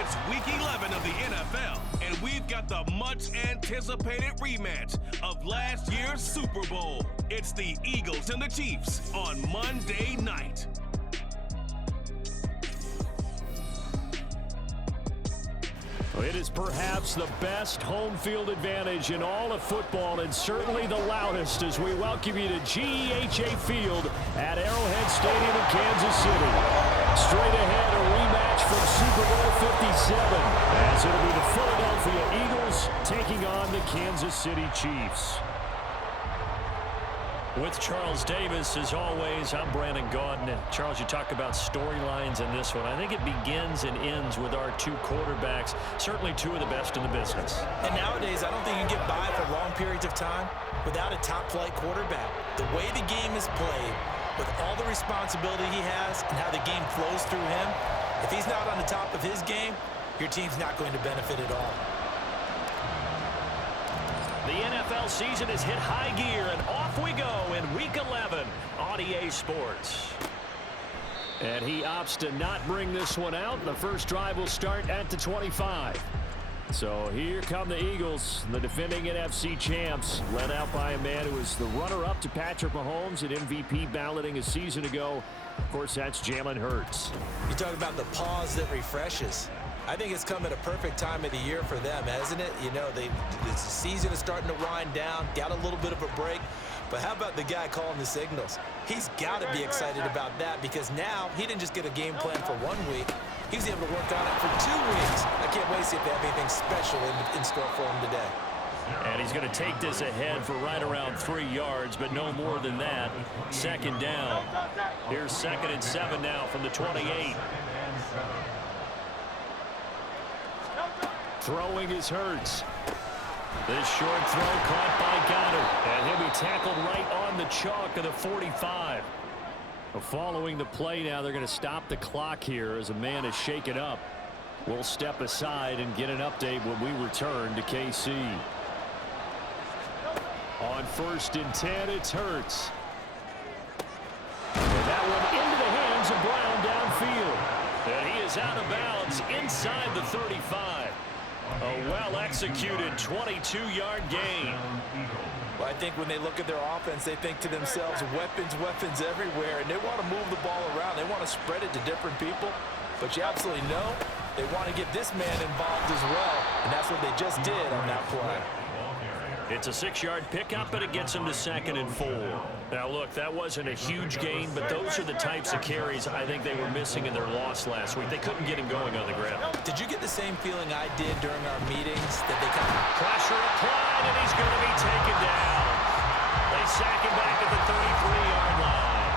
It's Week 11 of the NFL, and we've got the much-anticipated rematch of last year's Super Bowl. It's the Eagles and the Chiefs on Monday night. It is perhaps the best home field advantage in all of football, and certainly the loudest, as we welcome you to GEHA Field at Arrowhead Stadium in Kansas City. Straight ahead, a rematch from Super Bowl 57, as it'll be the Philadelphia Eagles taking on the Kansas City Chiefs. With Charles Davis, as always, I'm Brandon Gaudin. Charles, you talk about storylines in this one. I think it begins and ends with our two quarterbacks, certainly two of the best in the business. And nowadays, I don't think you can get by for long periods of time without a top-flight quarterback. The way the game is played, with all the responsibility he has and how the game flows through him, if he's not on the top of his game, your team's not going to benefit at all. The NFL season has hit high gear, and off we go in Week 11 on EA Sports. And he opts to not bring this one out. The first drive will start at the 25. So here come the Eagles, the defending NFC champs, led out by a man who was the runner-up to Patrick Mahomes at MVP balloting a season ago. Of course, that's Jalen Hurts. You talk about the pause that refreshes. I think it's come at a perfect time of the year for them, hasn't it? You know, the season is starting to wind down, got a little bit of a break. But how about the guy calling the signals? He's got to be excited about that, because now he didn't just get a game plan for 1 week. He's able to work on it for 2 weeks. I can't wait to see if they have anything special in store for him today. And he's going to take this ahead for right around 3 yards, but no more than that. Second down. Here's 2nd and 7 now from the 28. Throwing is Hurts. This short throw caught by Goddard, and he'll be tackled right on the chalk of the 45. Following the play now, they're going to stop the clock here as a man is shaken up. We'll step aside and get an update when we return to KC. On 1st and 10, it's Hurts. And that one into the hands of Brown downfield. And he is out of bounds inside the 35. A well-executed 22-yard gain. Well, I think when they look at their offense, they think to themselves, weapons everywhere, and they want to move the ball around. They want to spread it to different people. But you absolutely know they want to get this man involved as well, and that's what they just did on that play. It's a 6-yard pickup, but it gets him to 2nd and 4. Now, look, that wasn't a huge gain, but those are the types of carries I think they were missing in their loss last week. They couldn't get him going on the ground. Did you get the same feeling I did during our meetings that they kind of... Pressure applied, and he's going to be taken down. They sack him back at the 33-yard line.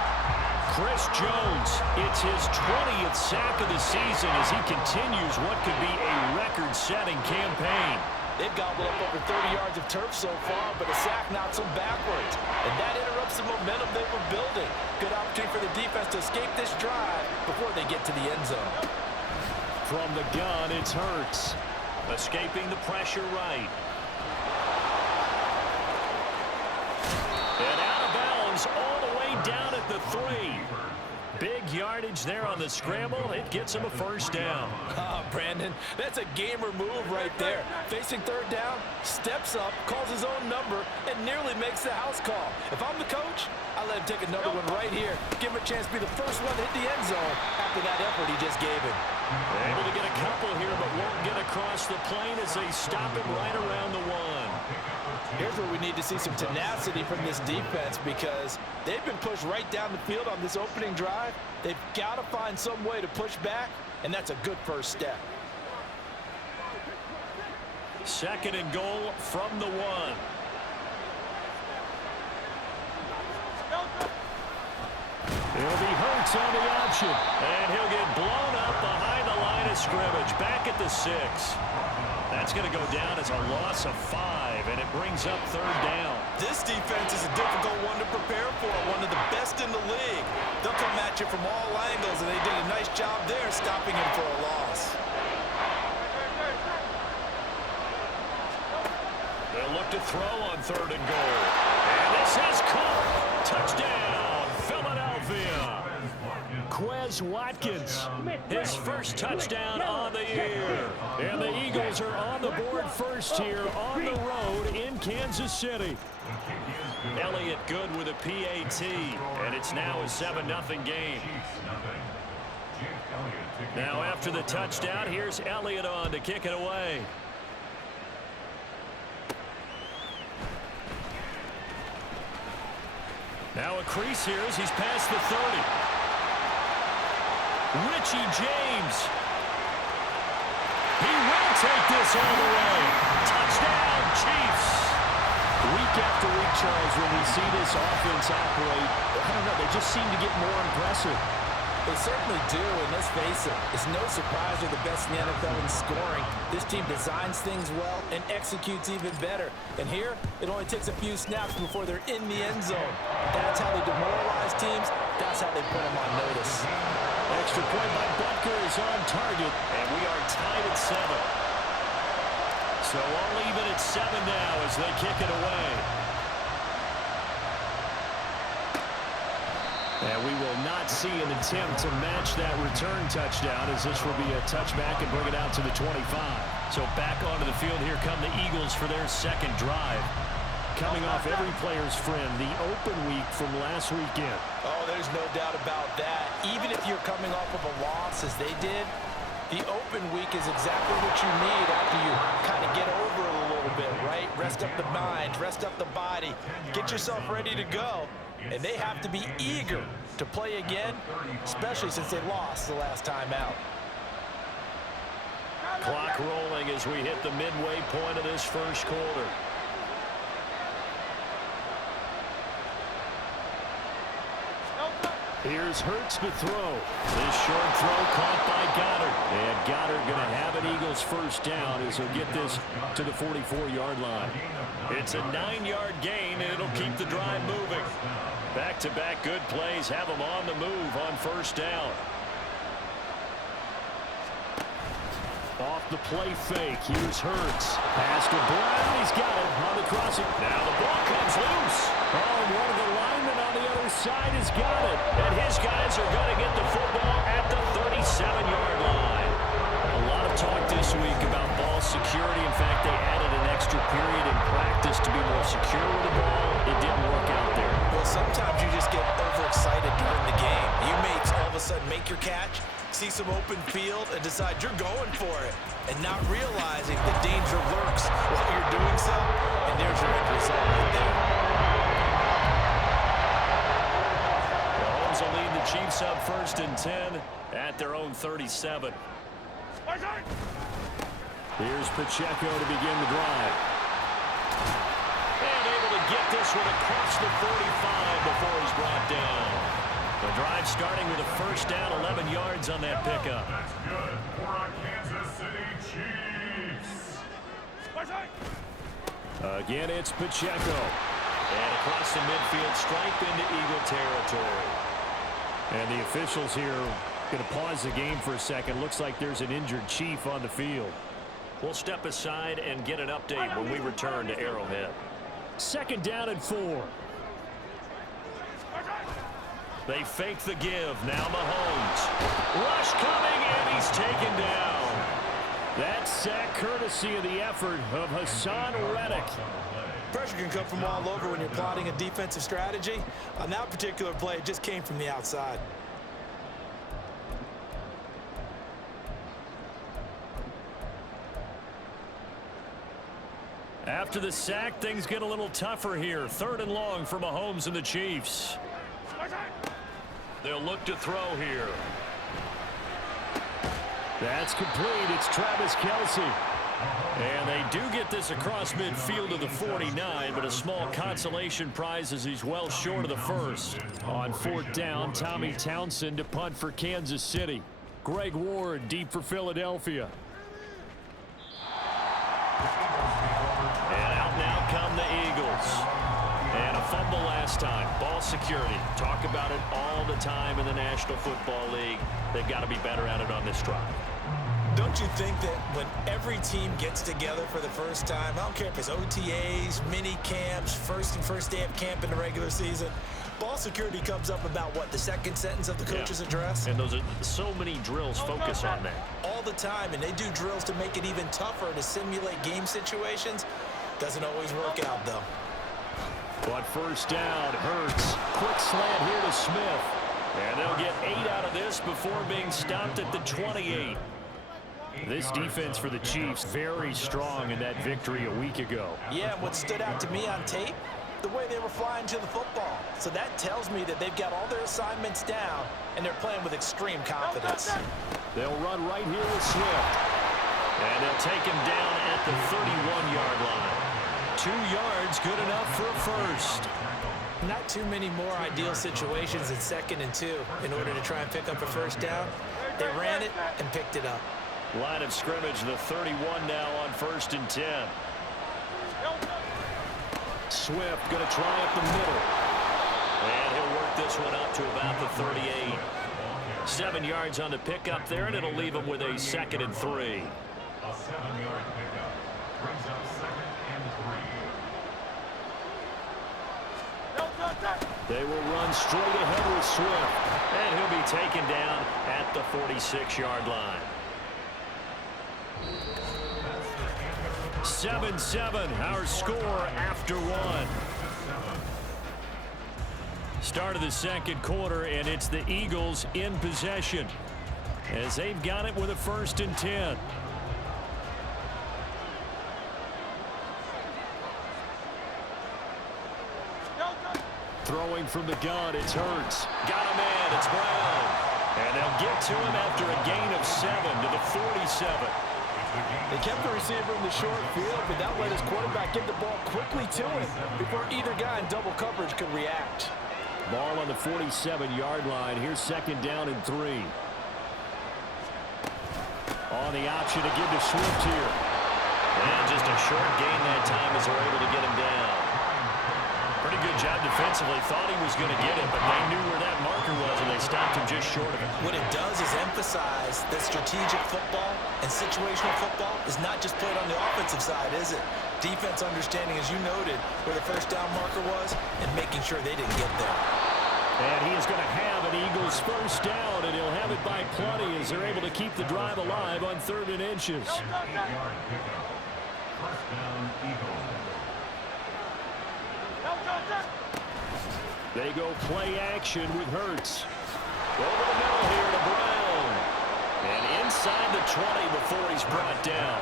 Chris Jones, it's his 20th sack of the season as he continues what could be a record-setting campaign. They've gobbled up over 30 yards of turf so far, but a sack knocks them backwards. And that interrupts the momentum they were building. Good opportunity for the defense to escape this drive before they get to the end zone. From the gun, it's Hurts. Escaping the pressure right. And out of bounds all the way down at the 3. Big yardage there on the scramble. It gets him a first down. Brandon, that's a gamer move right there. Facing 3rd down, steps up, calls his own number, and nearly makes the house call. If I'm the coach, I let him take another one right here. Give him a chance to be the first one to hit the end zone after that effort he just gave him. They're able to get a couple here, but won't get across the plane as they stop him right around the 1. Here's where we need to see some tenacity from this defense, because they've been pushed right down the field on this opening drive. They've got to find some way to push back, and that's a good first step. 2nd and goal from the 1. It'll be Hurts on the option, and he'll get blown up behind the line of scrimmage, back at the 6. That's going to go down as a loss of 5, and it brings up 3rd down. This defense is a difficult one to prepare for, one of the best in the league. They'll come at you from all angles, and they did a nice job there stopping him for a loss. They'll look to throw on 3rd and goal. And this is caught. Touchdown, Philadelphia. Quez Watkins. His first touchdown on the year. And the Eagles are on the board first here on the road in Kansas City. Elliott good with a PAT, and it's now a 7-0 game. Now after the touchdown, here's Elliott on to kick it away. Now a crease here as he's past the 30. Richie James. He will take this all the way. Touchdown, Chiefs. Week after week, Charles, when we see this offense operate, I don't know, they just seem to get more impressive. They certainly do, and let's face it, it's no surprise they're the best in the NFL in scoring. This team designs things well and executes even better. And here, it only takes a few snaps before they're in the end zone. That's how they demoralize teams. That's how they put them on notice. Extra point by Butker is on target, and we are tied at 7. So all even at 7 now as they kick it away. And we will not see an attempt to match that return touchdown, as this will be a touchback and bring it out to the 25. So back onto the field, here come the Eagles for their second drive. Coming off every player's friend, the open week from last weekend. Oh, there's no doubt about that. Even if you're coming off of a loss as they did, the open week is exactly what you need after you kind of get over it a little bit, right? Rest up the mind, rest up the body, get yourself ready to go. And they have to be eager to play again, especially since they lost the last time out. Clock rolling as we hit the midway point of this first quarter. Here's Hurts to throw. This short throw caught by Goddard. And Goddard going to have an Eagles first down as he'll get this to the 44-yard line. It's a 9-yard gain, and it'll keep the drive moving. Back-to-back good plays have them on the move on first down. Off the play fake. Here's Hurts. Pass to Brown. He's got it on the crossing. Now the ball comes loose. Oh, and one of the linemen on the other side has got it. And his guys are going to get the football at the 37-yard line. A lot of talk this week about ball security. In fact, they added an extra period in practice to be more secure with the ball. It didn't work out there. Well, sometimes you just get overexcited during the game. You may all of a sudden make your catch, see some open field, and decide you're going for it, and not realizing the danger lurks while you're doing so, and there's your end result right there. The Mahomes will lead the Chiefs up 1st and 10 at their own 37. Here's Pacheco to begin the drive. And able to get this one across the 45 before he's brought down. The drive starting with a first down, 11 yards on that pickup. That's good for our Kansas City Chiefs. Again, it's Pacheco. And across the midfield, stripe into Eagle territory. And the officials here going to pause the game for a second. Looks like there's an injured Chief on the field. We'll step aside and get an update when we return to Arrowhead. 2nd down and 4. They fake the give. Now Mahomes. Rush coming, and he's taken down. That sack courtesy of the effort of Hassan Reddick. Pressure can come from all over when you're plotting a defensive strategy. On that particular play, it just came from the outside. After the sack, things get a little tougher here. 3rd and long for Mahomes and the Chiefs. They'll look to throw here. That's complete. It's Travis Kelce. And they do get this across midfield to the 49, but a small consolation prize as he's well short of the first. On 4th down, Tommy Townsend to punt for Kansas City. Greg Ward deep for Philadelphia. And out now come the Eagles. And a fumble last time. Ball security. Talk about it all the time in the National Football League. They've got to be better at it on this drive. Don't you think that when every team gets together for the first time, I don't care if it's OTAs, mini camps, first day of camp in the regular season, ball security comes up about, what, the second sentence of the coach's address? And those are so many drills focus on that. All the time, and they do drills to make it even tougher to simulate game situations. Doesn't always work out, though. But first down, Hurts. Quick slant here to Smith. And they'll get 8 out of this before being stopped at the 28. This defense for the Chiefs, very strong in that victory a week ago. Yeah, and what stood out to me on tape, the way they were flying to the football. So that tells me that they've got all their assignments down, and they're playing with extreme confidence. They'll run right here with Swift. And they'll take him down at the 31-yard line. 2 yards, good enough for a first. Not too many more ideal situations in 2nd and 2 in order to try and pick up a first down. They ran it and picked it up. Line of scrimmage, the 31 now on 1st and 10. Swift going to try up the middle. And he'll work this one up to about the 38. 7 yards on the pickup there, and it'll leave him with a 2nd and 3. A 7-yard pickup brings up 2nd and 3. They will run straight ahead with Swift. And he'll be taken down at the 46-yard line. 7-7, our score after 1. Start of the 2nd quarter, and it's the Eagles in possession as they've got it with a 1st and 10. Throwing from the gun, it's Hurts. Got a man, it's Brown. And they'll get to him after a gain of 7 to the 47. They kept the receiver in the short field, but that let his quarterback get the ball quickly to him before either guy in double coverage could react. Ball on the 47-yard line. Here's 2nd down and 3. On the option to give to Swift here. And just a short gain that time as they're able to get him down. Pretty good job defensively. Thought he was going to get it, but they knew where that marker was, and they stopped him just short of it. What it does is emphasize that strategic football and situational football is not just played on the offensive side, is it? Defense understanding, as you noted, where the first down marker was and making sure they didn't get there. And he is going to have an Eagles first down, and he'll have it by plenty as they're able to keep the drive alive on 3rd and inches. 8-yard pickup. First down, Eagles. They go play action with Hurts. Over the middle here to Brown. And inside the 20 before he's brought down.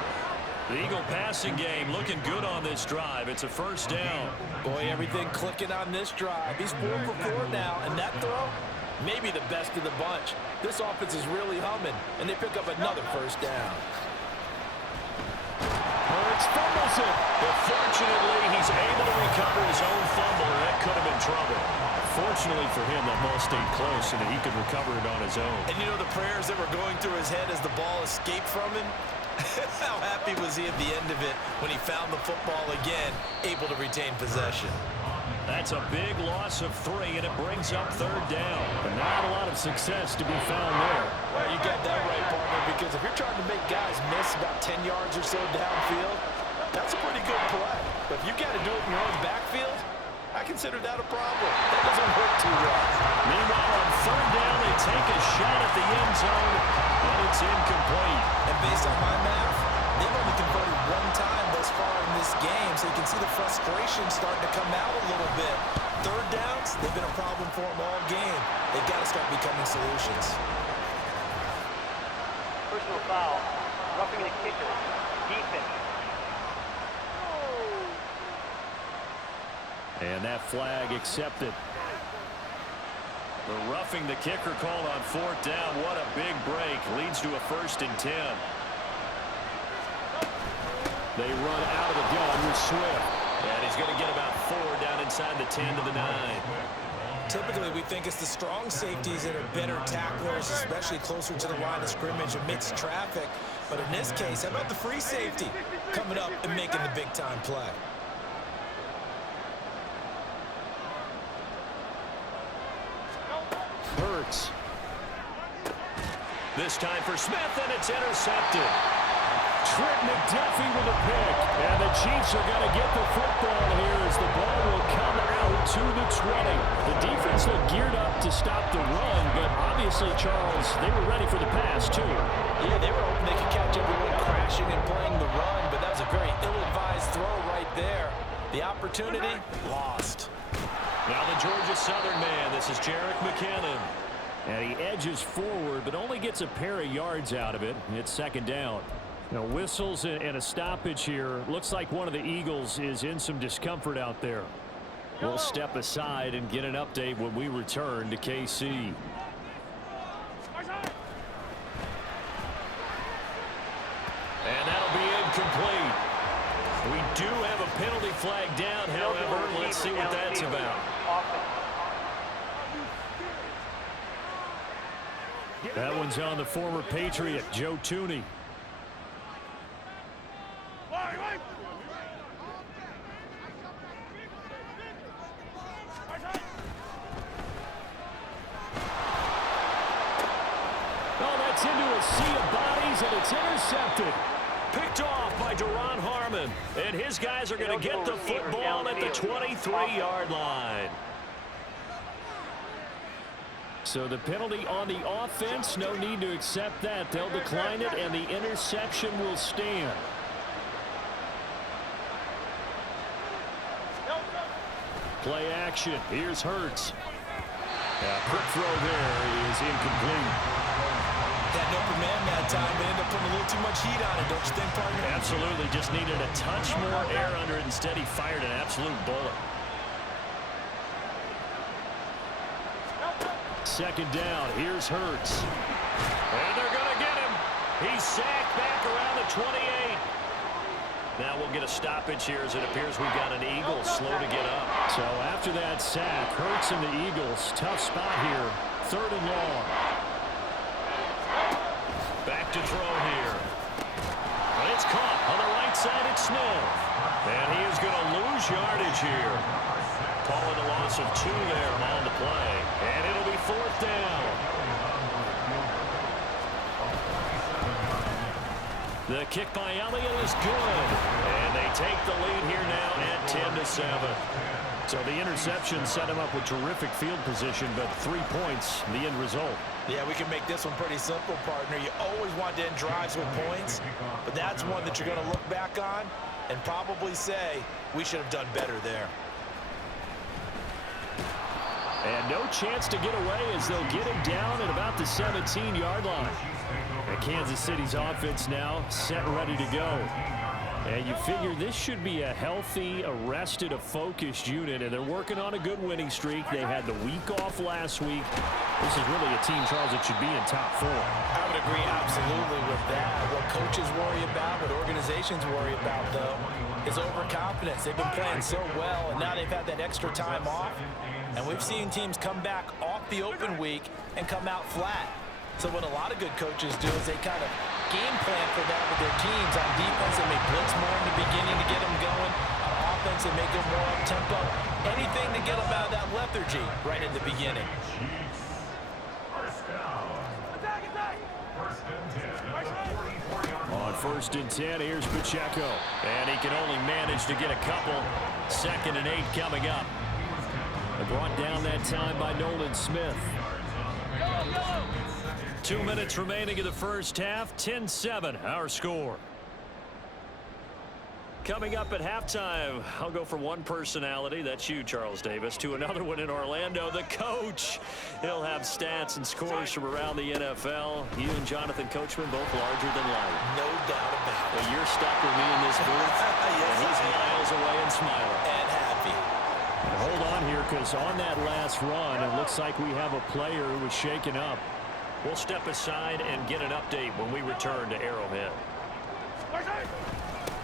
The Eagle passing game looking good on this drive. It's a first down. Boy, everything clicking on this drive. He's 4 for 4 now, and that throw, maybe the best of the bunch. This offense is really humming, and they pick up another first down. Hurts fumbles it. But fortunately, he's able to recover his own fumble, and that could have been trouble. Fortunately for him, that ball stayed close, and he could recover it on his own. And you know the prayers that were going through his head as the ball escaped from him? How happy was he at the end of it when he found the football again, able to retain possession? That's a big loss of 3, and it brings up 3rd down. But not a lot of success to be found there. Well, you got that right, partner, because if you're trying to make guys miss about 10 yards or so downfield, that's a pretty good play. But if you got to do it in your own backfield, I consider that a problem. That doesn't work too well. Meanwhile, on 3rd down, they take a shot at the end zone, but it's incomplete. And based on my math, they've only converted 1 time thus far in this game, so you can see the frustration starting to come out a little bit. 3rd downs, they've been a problem for them all game. They've got to start becoming solutions. Personal foul, roughing the kicker, defense. And that flag accepted. The roughing the kicker called on 4th down. What a big break. Leads to a 1st and 10. They run out of the gun with Swift. And he's going to get about 4 down inside the 10 to the 9. Typically, we think it's the strong safeties that are better tacklers, especially closer to the line of scrimmage amidst traffic. But in this case, how about the free safety coming up and making the big-time play? Hurts. This time for Smith, and it's intercepted. Trent McDuffie with a pick. And the Chiefs are going to get the football here as the ball will come out to the 20. The defense looked geared up to stop the run, but obviously, Charles, they were ready for the pass, too. Yeah, they were hoping they could catch everyone crashing and playing the run, but that was a very ill-advised throw right there. The opportunity, lost. Now the Georgia Southern man, this is Jerick McKinnon. And he edges forward, but only gets a pair of yards out of it. It's second down. Now whistles and a stoppage here. Looks like one of the Eagles is in some discomfort out there. We'll step aside and get an update when we return to KC. And that'll be incomplete. We do have a penalty flag down, however. Let's see what that's about. That one's on the former Patriot, Joe Tooney. Oh, that's into a sea of bodies, and it's intercepted. Picked off by Duron Harmon. And his guys are going to get the football at the 23-yard line. So the penalty on the offense, no need to accept that. They'll decline it, and the interception will stand. Play action. Here's Hurts. Quick throw there is incomplete. That open man that time, but ended up putting a little too much heat on it, don't you think, partner? Absolutely. Just needed a touch more air under it. Instead, he fired an absolute bullet. Second down. Here's Hurts. And they're going to get him. He's sacked back around the 28. Now we'll get a stoppage here as it appears we've got an Eagle slow to get up. So after that sack, Hurts and the Eagles, tough spot here. Third and long. Back to throw here. But it's caught on the right side. It's Smith. And he is going to lose yardage here. Calling a loss of 2 there on the play. And it'll be fourth down. The kick by Elliott is good. And they take the lead here now at 10-7. So the interception set him up with terrific field position, but 3 points, the end result. Yeah, we can make this one pretty simple, partner. You always want to end drives with points, but that's one that you're going to look back on and probably say, we should have done better there. And no chance to get away as they'll get him down at about the 17-yard line. And Kansas City's offense now set ready to go. And you figure this should be a healthy, a focused unit, and they're working on a good winning streak. They had the week off last week. This is really a team, Charles, that should be in top 4. I would agree absolutely with that. What coaches worry about, what organizations worry about, though, is overconfidence. They've been playing so well, and now they've had that extra time off. And we've seen teams come back off the open week and come out flat. So what a lot of good coaches do is they kind of game plan for that with their teams. On defense, they may blitz more in the beginning to get them going. On offense, they make it more up-tempo. Anything to get them out of that lethargy right in the beginning. On 1st and 10, here's Pacheco. And he can only manage to get a couple. 2nd and 8 coming up. Brought down that time by Nolan Smith. 2 minutes remaining in the first half. 10-7, our score. Coming up at halftime, I'll go from one personality, that's you, Charles Davis, to another one in Orlando, the coach. He'll have stats and scores from around the NFL. You and Jonathan Coachman, both larger than life. No doubt about it. Well, you're stuck with me in this booth, Yes, and he's miles away and smiling. And happy. And hold on here, because on that last run, it looks like we have a player who was shaken up. We'll step aside and get an update when we return to Arrowhead.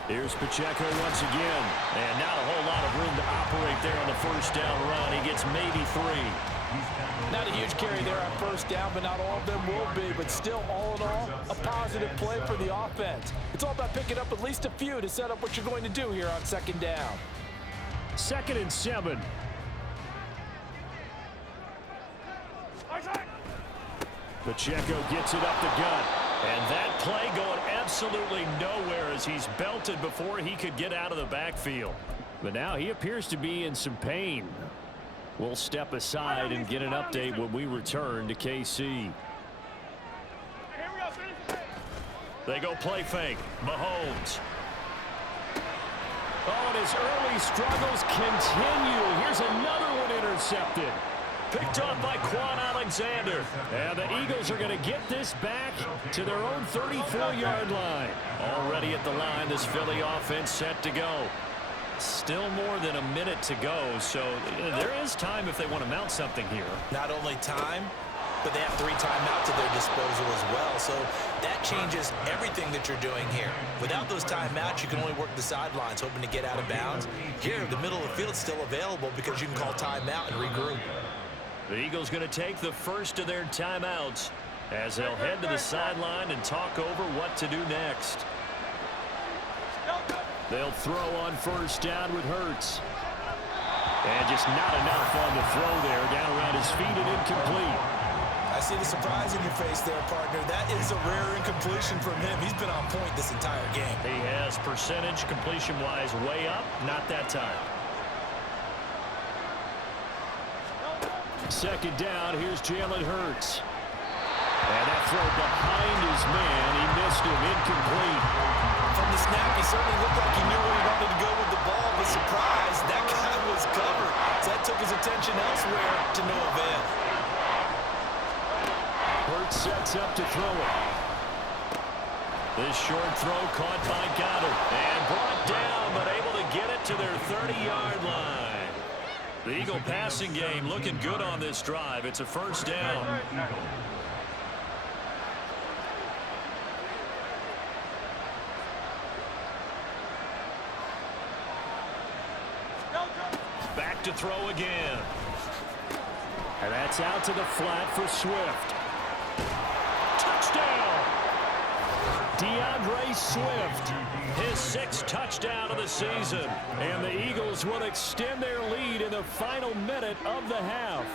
Here's Pacheco once again. And not a whole lot of room to operate there on the first down run. He gets maybe 3. Not a huge carry there on first down, but not all of them will be. But still, all in all, a positive play for the offense. It's all about picking up at least a few to set up what you're going to do here on 2nd down. 2nd and 7. Pacheco gets it up the gut. And that play going absolutely nowhere as he's belted before he could get out of the backfield. But now he appears to be in some pain. We'll step aside and get an update when we return to KC. They go play fake. Mahomes. Oh, and his early struggles continue. Here's another one intercepted. Picked off by Quan Alexander. And the Eagles are going to get this back to their own 34-yard line. Already at the line, this Philly offense set to go. Still more than a minute to go, so there is time if they want to mount something here. Not only time, but they have 3 timeouts at their disposal as well. So that changes everything that you're doing here. Without those timeouts, you can only work the sidelines, hoping to get out of bounds. Here, the middle of the field is still available because you can call timeout and regroup. The Eagles going to take the first of their timeouts as they'll head to the sideline and talk over what to do next. They'll throw on first down with Hurts. And just not enough on the throw there. Down around his feet and incomplete. I see the surprise in your face there, partner. That is a rare incompletion from him. He's been on point this entire game. He has percentage completion-wise way up. Not that time. Second down, here's Jalen Hurts. And that throw behind his man. He missed him, incomplete. From the snap, he certainly looked like he knew where he wanted to go with the ball, but surprise, that guy was covered. So that took his attention elsewhere to no avail. Hurts sets up to throw it. This short throw caught by Goddard. And brought down, but able to get it to their 30-yard line. The Eagle passing game looking good on this drive. It's a first down. Back to throw again. And that's out to the flat for Swift. Touchdown! DeAndre Swift, his 6th touchdown of the season. And the Eagles will extend their lead in the final minute of the half.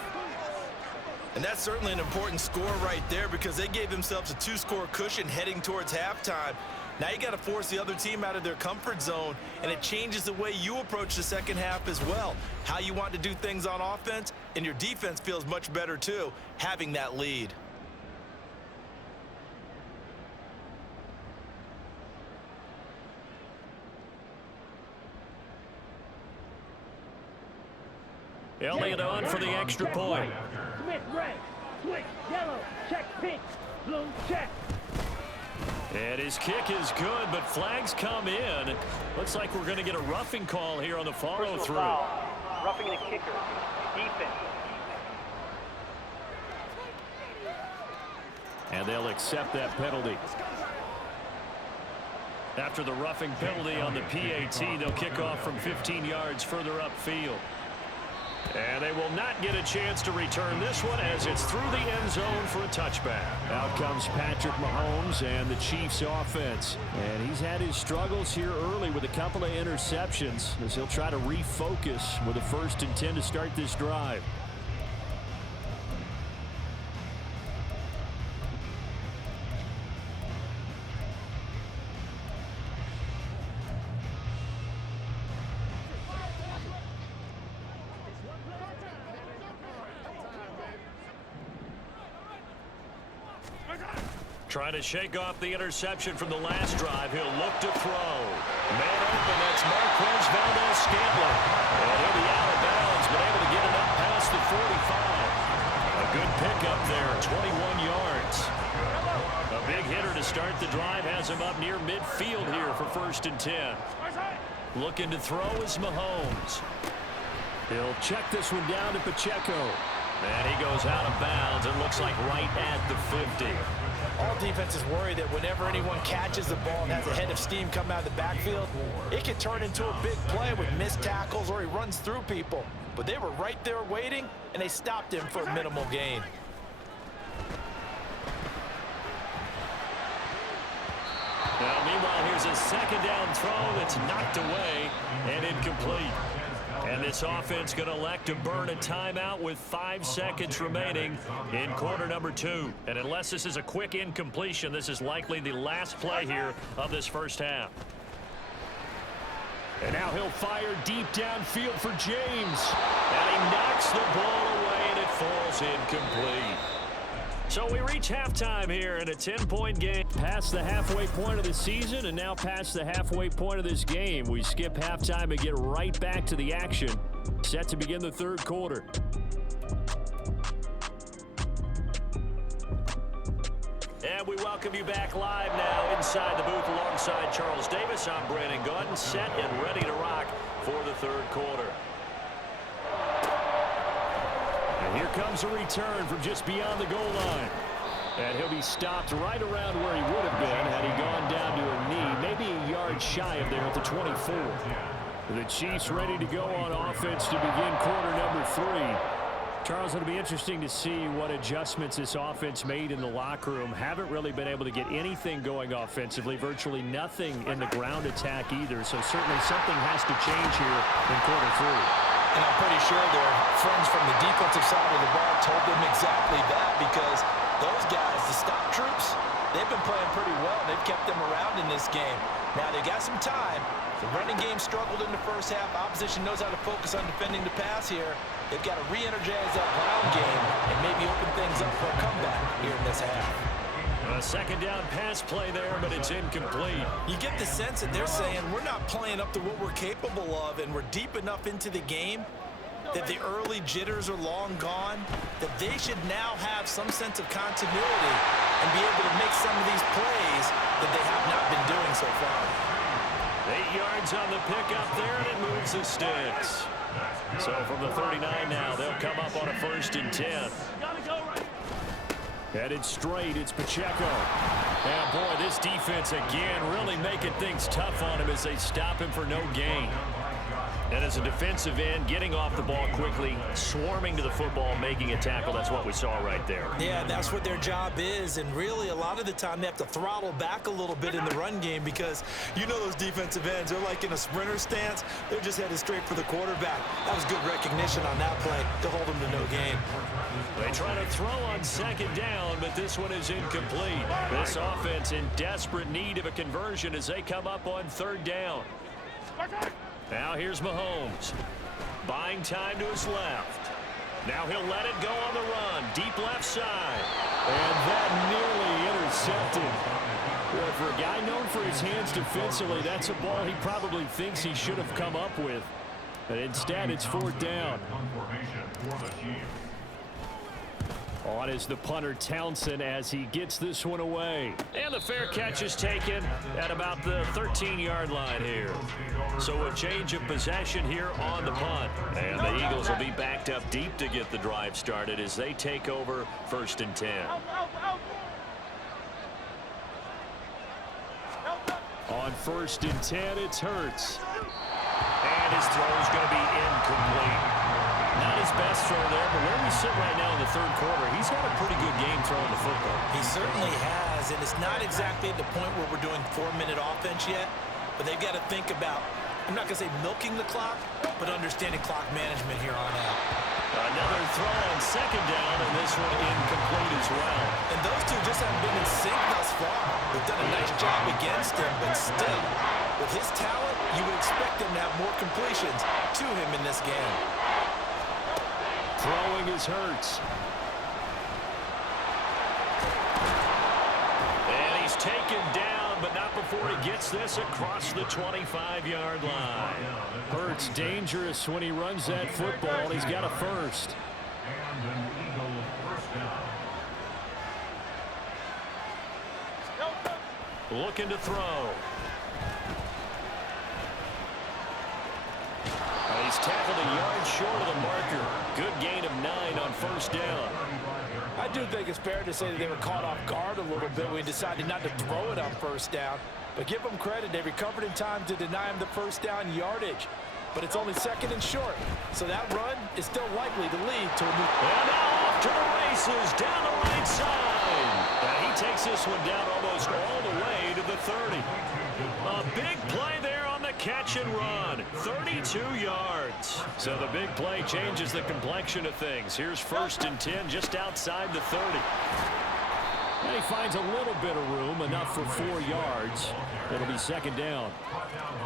And that's certainly an important score right there because they gave themselves a 2-score cushion heading towards halftime. Now you got to force the other team out of their comfort zone, and it changes the way you approach the second half as well. How you want to do things on offense, and your defense feels much better too, having that lead. Elliott on for the extra point. Smith, red. Switch, yellow. Check, pink. Blue, check. And his kick is good, but flags come in. Looks like we're going to get a roughing call here on the follow-through. Roughing the kicker. Defense. And they'll accept that penalty. After the roughing penalty on the PAT, they'll kick off from 15 yards further upfield. And they will not get a chance to return this one as it's through the end zone for a touchback. Out comes Patrick Mahomes and the Chiefs offense. And he's had his struggles here early with a couple of interceptions as he'll try to refocus with a 1st and 10 to start this drive. Trying to shake off the interception from the last drive. He'll look to throw. Man open, that's Marquez Valdez-Scantling. And he'll be out of bounds, but able to get it up past the 45. A good pickup there, 21 yards. A big hitter to start the drive has him up near midfield here for 1st and 10. Looking to throw is Mahomes. He'll check this one down to Pacheco. And he goes out of bounds. It looks like right at the 50. All defenses worry that whenever anyone catches the ball and has a head of steam come out of the backfield, it can turn into a big play with missed tackles or he runs through people. But they were right there waiting, and they stopped him for a minimal gain. Now, meanwhile, here's a 2nd down throw that's knocked away and incomplete. And this offense going to elect to burn a timeout with 5 seconds remaining in quarter number 2. And unless this is a quick incompletion, this is likely the last play here of this first half. And now he'll fire deep downfield for James. And he knocks the ball away, and it falls incomplete. So we reach halftime here in a 10-point game. Past the halfway point of the season and now past the halfway point of this game. We skip halftime and get right back to the action. Set to begin the third quarter. And we welcome you back live now inside the booth alongside Charles Davis. I'm Brandon Gaudin, set and ready to rock for the third quarter. And here comes a return from just beyond the goal line. And he'll be stopped right around where he would have been had he gone down to a knee, maybe a yard shy of there at the 24. The Chiefs ready to go on offense to begin quarter number 3. Charles, it'll be interesting to see what adjustments this offense made in the locker room. Haven't really been able to get anything going offensively, virtually nothing in the ground attack either. So certainly something has to change here in quarter 3. And I'm pretty sure their friends from the defensive side of the ball told them exactly that, because those guys, the stop troops, they've been playing pretty well. They've kept them around in this game. Now, they got some time. The running game struggled in the first half. Opposition knows how to focus on defending the pass here. They've got to re-energize that ground game and maybe open things up for a comeback here in this half. A second down pass play there, but it's incomplete. You get the sense that they're saying we're not playing up to what we're capable of, and we're deep enough into the game that the early jitters are long gone, that they should now have some sense of continuity and be able to make some of these plays that they have not been doing so far. 8 yards on the pickup there, and it moves the sticks. So from the 39 now, they'll come up on a 1st and 10. Headed straight, it's Pacheco. And boy, this defense again really making things tough on him as they stop him for no gain. And as a defensive end, getting off the ball quickly, swarming to the football, making a tackle, that's what we saw right there. Yeah, that's what their job is, and really a lot of the time they have to throttle back a little bit in the run game, because you know those defensive ends, they're like in a sprinter stance. They're just headed straight for the quarterback. That was good recognition on that play to hold them to no gain. They try to throw on 2nd down, but this one is incomplete. This offense in desperate need of a conversion as they come up on 3rd down. Now here's Mahomes. Buying time to his left. Now he'll let it go on the run. Deep left side. And that nearly intercepted. Well, for a guy known for his hands defensively, that's a ball he probably thinks he should have come up with. But instead, it's 4th down. On is the punter Townsend as he gets this one away. And the fair catch is taken at about the 13-yard line here. So a change of possession here on the punt. And the Eagles will be backed up deep to get the drive started as they take over 1st and 10. On 1st and 10, it's Hurts. And his throw is going to be incomplete. Not his best throw there, but where we sit right now in the 3rd quarter, he's got a pretty good game throwing the football. He certainly has, and it's not exactly at the point where we're doing 4-minute offense yet, but they've got to think about, I'm not going to say milking the clock, but understanding clock management here on out. Another throw on 2nd down, and this one incomplete as well. And those two just haven't been in sync thus far. They've done a nice job against him, but still, with his talent, you would expect him to have more completions to him in this game. Throwing is Hurts. And he's taken down, but not before he gets this across the 25-yard line. Hurts dangerous when he runs that football. He's got a 1st. Looking to throw. He's tackled a yard short of the marker. Good gain of 9 on 1st down. I do think it's fair to say that they were caught off guard a little bit when we decided not to throw it on 1st down. But give them credit. They recovered in time to deny him the 1st down yardage. But it's only 2nd and short. So that run is still likely to lead to a new... And now off to the races down the right side. And he takes this one down almost all the way to the 30. A big play there on the catch and run. 32 yards. So the big play changes the complexion of things. Here's 1st and 10 just outside the 30. And he finds a little bit of room, enough for 4 yards. It'll be second down.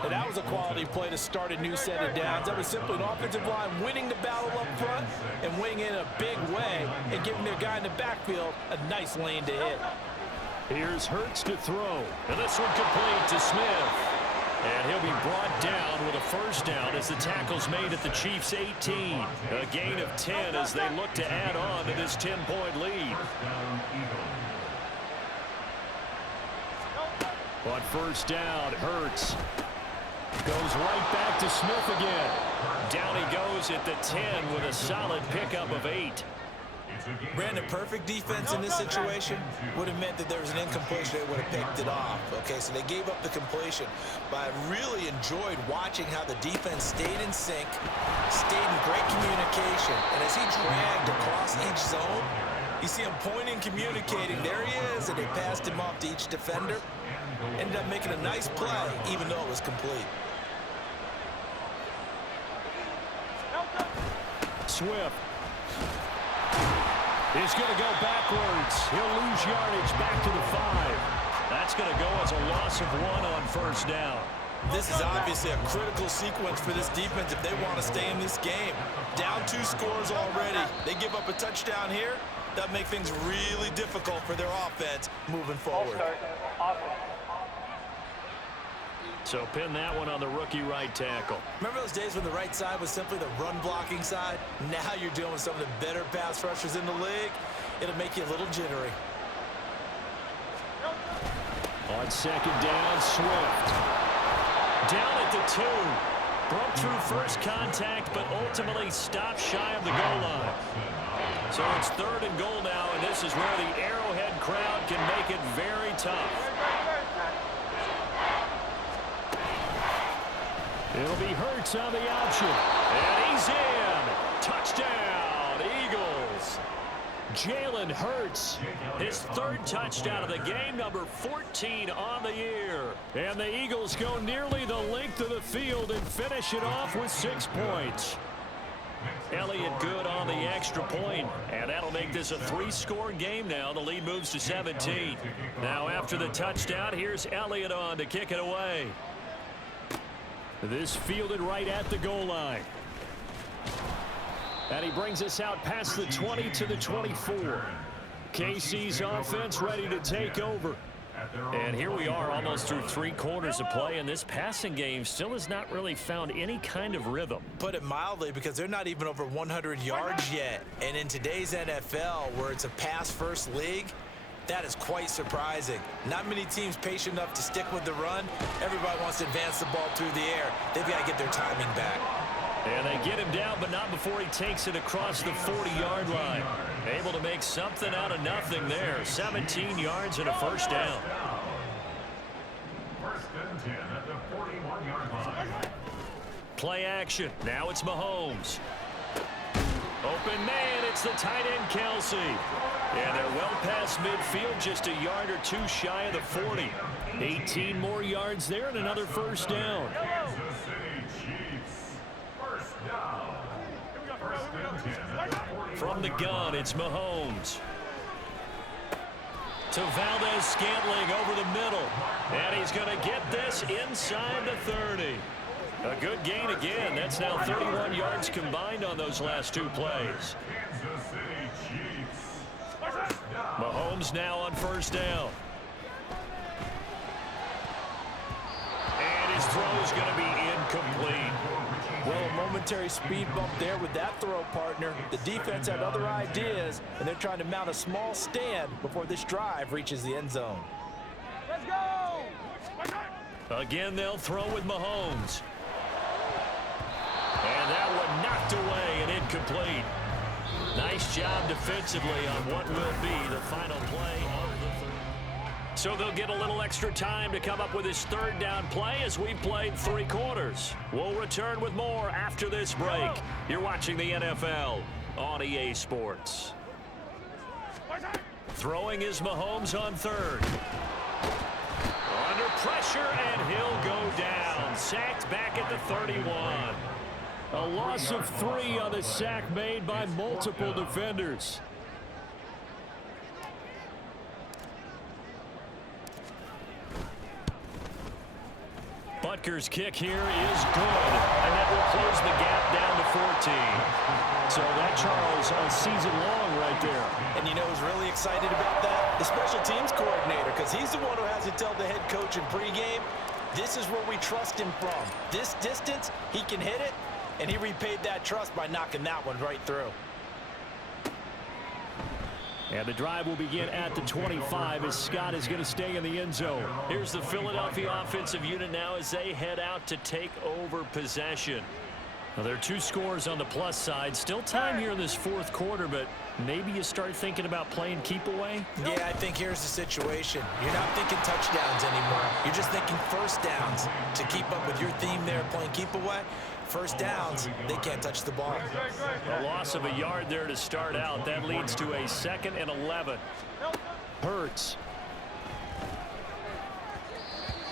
And that was a quality play to start a new set of downs. That was simply an offensive line winning the battle up front and winning in a big way and giving their guy in the backfield a nice lane to hit. Here's Hurts to throw. And this one complete to Smith. And he'll be brought down with a first down as the tackle's made at the Chiefs' 18. A gain of 10 as they look to add on to this 10-point lead. On first down, Hurts goes right back to Smith again. Down he goes at the 10 with a solid pickup of 8. Brandon, perfect defense in this situation would have meant that there was an incompletion. They would have picked it off. Okay, so they gave up the completion. But I really enjoyed watching how the defense stayed in sync, stayed in great communication. And as he dragged across each zone, you see him pointing, communicating. There he is, and they passed him off to each defender. Ended up making a nice play, even though it was complete. Swift. He's going to go backwards. He'll lose yardage back to the 5. That's going to go as a loss of 1 on first down. This is obviously a critical sequence for this defense if they want to stay in this game. Down 2 scores already. They give up a touchdown here. That'll make things really difficult for their offense moving forward. So pin that one on the rookie right tackle. Remember those days when the right side was simply the run-blocking side? Now you're dealing with some of the better pass rushers in the league. It'll make you a little jittery. On second down, Swift. Down at the 2. Broke through first contact, but ultimately stopped shy of the goal line. So it's 3rd and goal now, and this is where the Arrowhead crowd can make it very tough. It'll be Hurts on the option. And he's in. Touchdown, Eagles. Jalen Hurts, his 3rd touchdown of the game, number 14 on the year. And the Eagles go nearly the length of the field and finish it off with 6 points. Elliott good on the extra point, and that'll make this a 3-score game now. The lead moves to 17. Now after the touchdown, here's Elliott on to kick it away. This fielded right at the goal line. And he brings us out past the 20 to the 24. KC's offense ready to take over. And here we are almost through 3 quarters of play, and this passing game still has not really found any kind of rhythm. Put it mildly, because they're not even over 100 yards yet. And in today's NFL, where it's a pass-first league, that is quite surprising. Not many teams patient enough to stick with the run. Everybody wants to advance the ball through the air. They've got to get their timing back. And they get him down, but not before he takes it across the 40-yard line. Able to make something out of nothing there. 17 yards and a first down. First and 10 at the 41-yard line. Play action. Now it's Mahomes. Open man, it's the tight end, Kelsey. And they're well past midfield, just a yard or 2 shy of the 40. 18 more yards there and another first down. Kansas City Chiefs. First down. First and 10 at the 41. From the gun, it's Mahomes. To Valdez-Scantling over the middle. And he's going to get this inside the 30. A good gain again. That's now 31 yards combined on those last 2 plays. Kansas City Chiefs. First down. Mahomes now on first down. And his throw's going to be incomplete. Well, a momentary speed bump there with that throw, partner. The defense had other ideas, and they're trying to mount a small stand before this drive reaches the end zone. Let's go! Again, they'll throw with Mahomes. And that one knocked away and incomplete. Nice job defensively on what will be the final play of the 3rd. So they'll get a little extra time to come up with his 3rd down play as we've played 3 quarters. We'll return with more after this break. You're watching the NFL on EA Sports. Throwing is Mahomes on 3rd. Under pressure, and he'll go down. Sacked back at the 31. A loss of 3 on the sack made by multiple defenders. Butker's kick here is good, and that will close the gap down to 14. So that, Charles, a season long right there. And you know who's really excited about that? The special teams coordinator, because he's the one who has to tell the head coach in pregame, this is where we trust him from. This distance, he can hit it, and he repaid that trust by knocking that one right through. And the drive will begin at the 25 as Scott is going to stay in the end zone. Here's the Philadelphia offensive unit now as they head out to take over possession. Well, there are 2 scores on the plus side. Still time here in this fourth quarter, but maybe you start thinking about playing keep away? Yeah, I think here's the situation. You're not thinking touchdowns anymore. You're just thinking first downs. To keep up with your theme there, playing keep away, first downs, they can't touch the ball. A loss of a yard there to start out. That leads to a 2nd and 11. Hurts.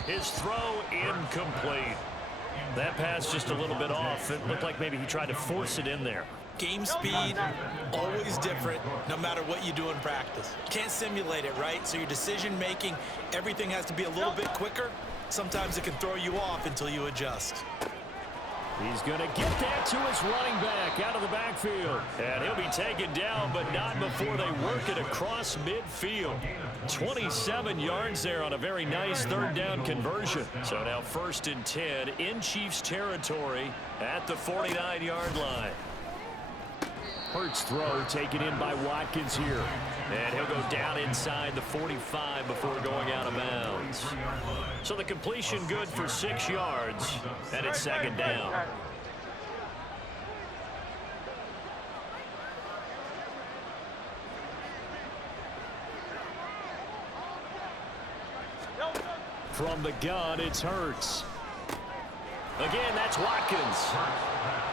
His throw incomplete. That pass just a little bit off. It looked like maybe he tried to force it in there. Game speed, always different, no matter what you do in practice. Can't simulate it, right? So your decision making, everything has to be a little bit quicker. Sometimes it can throw you off until you adjust. He's going to get that to his running back out of the backfield. And he'll be taken down, but not before they work it across midfield. 27 yards there on a very nice 3rd down conversion. So now 1st and 10 in Chiefs territory at the 49-yard line. Hurts throw taken in by Watkins here. And he'll go down inside the 45 before going out of bounds. So the completion good for 6 yards, and it's 2nd down. From the gun, it's Hurts. Again, that's Watkins.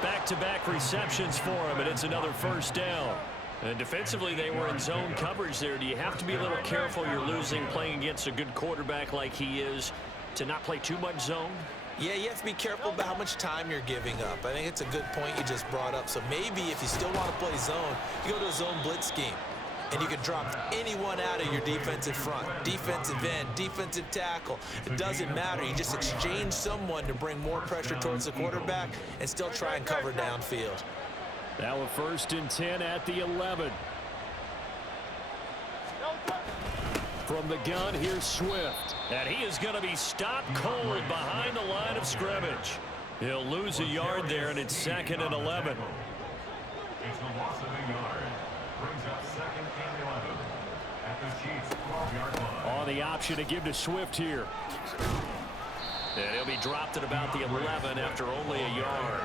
Back-to-back receptions for him, and it's another 1st down. And defensively, they were in zone coverage there. Do you have to be a little careful? You're losing playing against a good quarterback like he is to not play too much zone? Yeah, you have to be careful about how much time you're giving up. I think it's a good point you just brought up. So maybe if you still want to play zone, you go to a zone blitz scheme. And you can drop anyone out of your defensive front, defensive end, defensive tackle. It doesn't matter. You just exchange someone to bring more pressure towards the quarterback and still try and cover downfield. Now a 1st and 10 at the 11. From the gun, here's Swift. And he is going to be stopped cold behind the line of scrimmage. He'll lose a yard there, and it's 2nd and 11. It's a loss of a yard. Brings up 2nd and 11 at the Chiefs' 12-yard line. On the option to give to Swift here. And he'll be dropped at about the 11 after only a yard.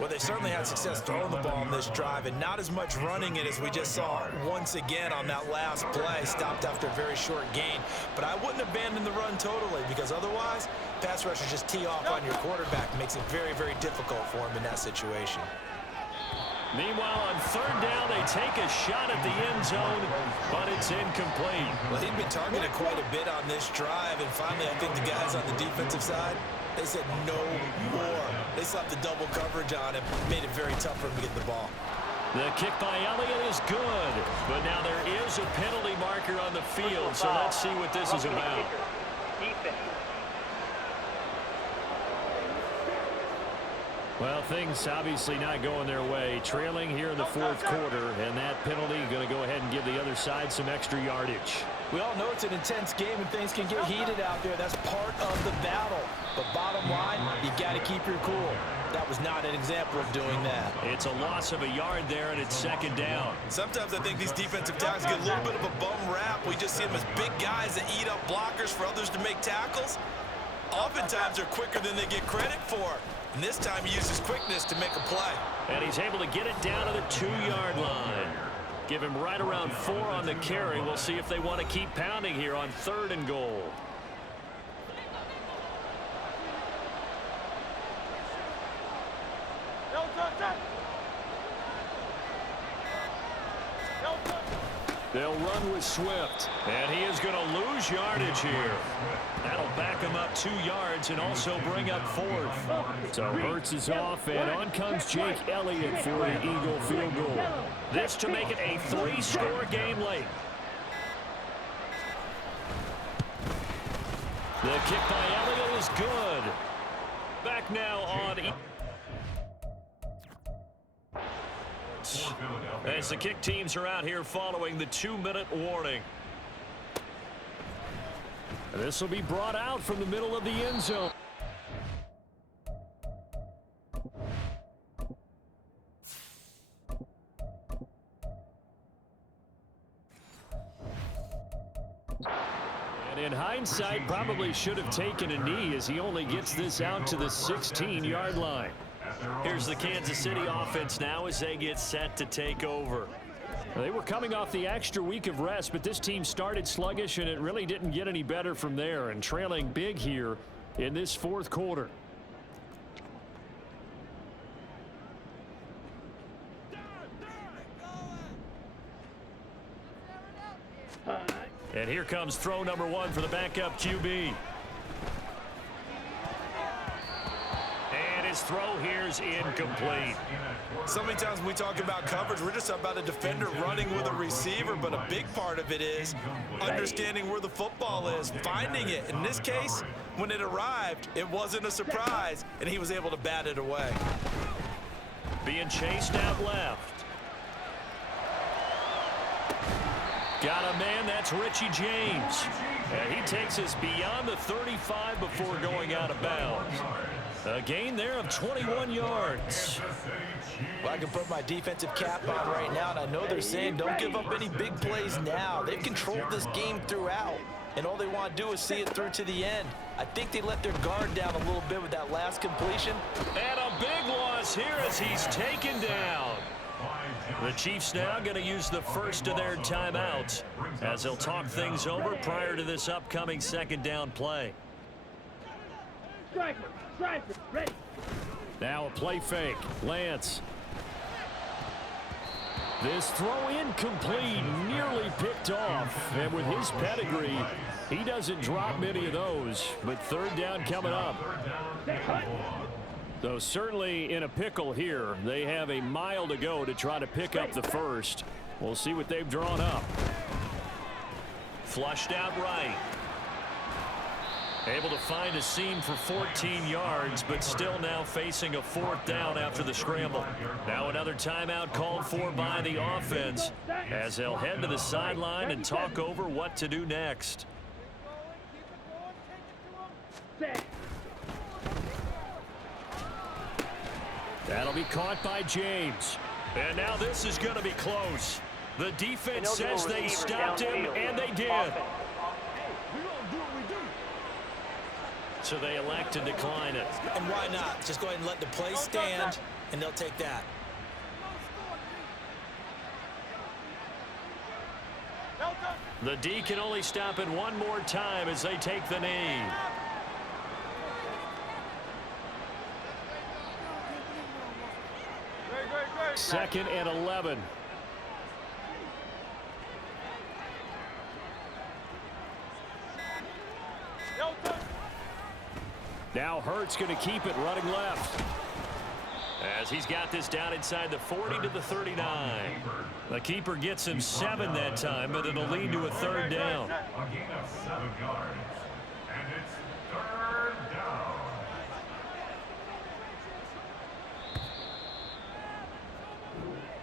Well, they certainly had success throwing the ball on this drive, and not as much running it as we just saw once again on that last play. Stopped after a very short gain. But I wouldn't abandon the run totally, because otherwise, pass rushers just tee off on your quarterback. Makes it very, very difficult for him in that situation. Meanwhile, on 3rd down, they take a shot at the end zone, but it's incomplete. Well, he'd been targeted quite a bit on this drive, and finally, I think the guys on the defensive side, they said no more. They slapped the double coverage on him, made it very tough for him to get the ball. The kick by Elliott is good, but now there is a penalty marker on the field, so let's see what this is about. Well, things obviously not going their way. Trailing here in the 4th quarter, and that penalty going to go ahead and give the other side some extra yardage. We all know it's an intense game and things can get heated out there. That's part of the battle. But bottom line, you got to keep your cool. That was not an example of doing that. It's a loss of a yard there, and it's 2nd down. Sometimes I think these defensive tackles get a little bit of a bum rap. We just see them as big guys that eat up blockers for others to make tackles. Oftentimes they're quicker than they get credit for. And this time he uses quickness to make a play. And he's able to get it down to the 2-yard line. Give him right around 4 on the carry. We'll see if they want to keep pounding here on 3rd and goal. They'll run with Swift, and he is going to lose yardage here. That'll back him up 2 yards and also bring up 4th. So Hurts is off, and on comes Jake Elliott for an Eagle field goal. This to make it a 3-score game late. The kick by Elliott is is good. Back now on. As the kick teams are out here following the 2-minute warning. This will be brought out from the middle of the end zone. And in hindsight, probably should have taken a knee as he only gets this out to the 16-yard line. Here's the Kansas City offense now as they get set to take over. They were coming off the extra week of rest, but this team started sluggish, and it really didn't get any better from there, and trailing big here in this fourth quarter. And here comes throw number 1 for the backup QB. And his throw here's incomplete. So many times when we talk about coverage, we're just about a defender running with a receiver, but a big part of it is understanding where the football is, finding it. In this case, when it arrived, it wasn't a surprise, and he was able to bat it away. Being chased out left. Got a man, that's Richie James. And he takes us beyond the 35 before going out of bounds. A gain there of 21 yards. Well, I can put my defensive cap on right now, and I know they're saying don't give up any big plays now. They've controlled this game throughout, and all they want to do is see it through to the end. I think they let their guard down a little bit with that last completion. And a big loss here as he's taken down. The Chiefs now going to use the first of their timeouts as they'll talk things over prior to this upcoming second down play. Striker, ready. Now a play fake. Lance. This throw incomplete, nearly picked off. And with his pedigree, he doesn't drop many of those. But third down coming up. So certainly in a pickle here. They have a mile to go to try to pick up the first. We'll see what they've drawn up. Flushed out right. Able to find a seam for 14 yards, but still now facing a fourth down after the scramble. Now another timeout called for by the offense as they'll head to the sideline and talk over what to do next. That'll be caught by James. And now this is going to be close. The defense says they stopped him, and they did. So they elect to decline it. And why not? Just go ahead and let the play stand, and they'll take that. The D can only stop it one more time as they take the knee. Second and 11. Now Hurts going to keep it running left. As he's got this down inside the 40 to the 39. The keeper gets him 7 that time, but it'll lead to a third down. A gain of 7 yards. And it's third down.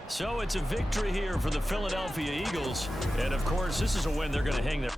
So it's a victory here for the Philadelphia Eagles. And, of course, this is a win they're going to hang their